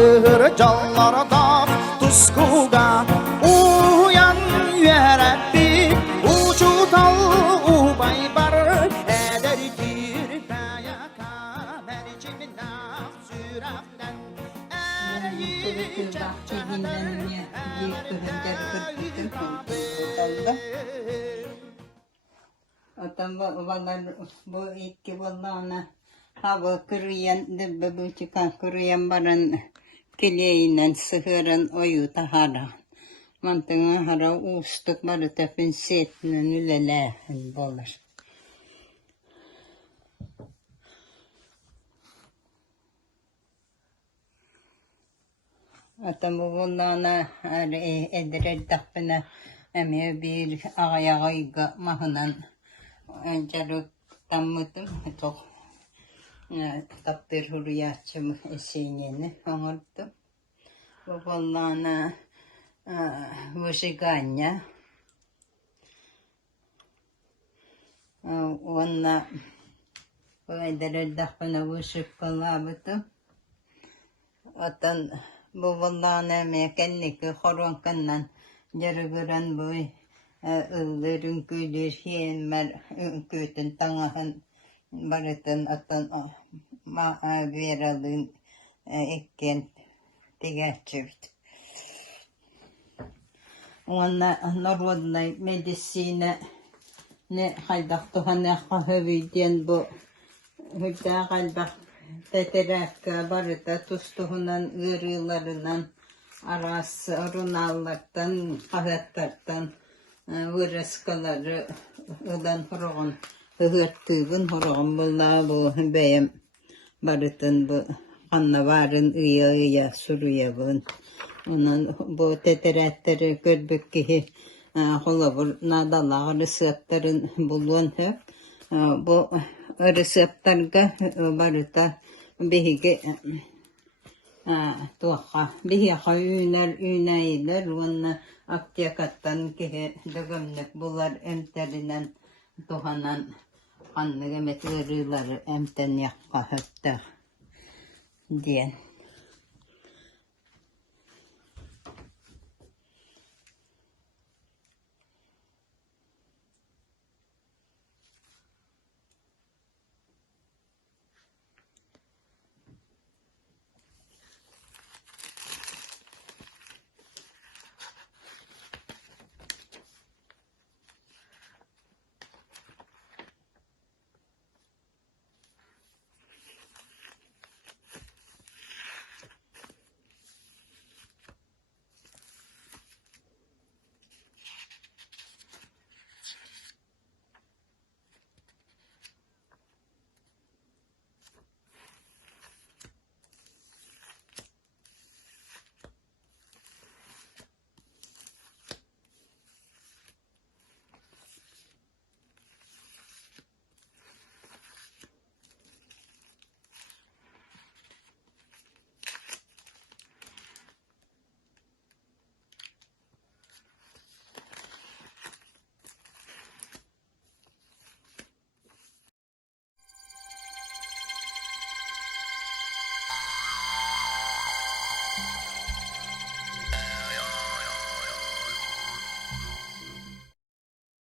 sığır canlarda tuskuga uyan yürebbi ucu dal ubay bar eder kirpayaka mercimin ak süraften bu iki vallahi hava kuruyan dibbe bu çıkan kuruyan baran keleğinden sıhırın oyu tahara mantığın hara ustuk barı tepin setinin ülele bolur. Atam bu vallahi edirer tapına emi bir ağayağıyga mahınan jarık tamıdım çok taptır hurriyatçım eseğini anırdım. Bu vallahi vışıganya ona bu edirer tapına vışık kalabıdım. Atan bu vallahi mekenlik horonkandan jarıgıran bu ılların gülir hiyenmer kötün tanahın barıtın atan veralın ekken tigerçivit. Ona normalnay medisine ne haydaktuhan ne kahviden bu hüda kalbak teterek barıta tustuhunan ırılarından arası runallardan kahvetlerden vırıskaları ıdan horoğun hıhırtığın horoğun bulla bu beyim barıtın bu kannavarın ıya suruya bun onun bu teteretleri görbük ki kolabur nadalar rısıpların buluan hep bu rısıplarga barıta bihige tuha bihiha üneyler ona aktiyakattan ki dögümlük bular emterinden tuhanan kanlı gemet ırıları emten yakka höpte diyen.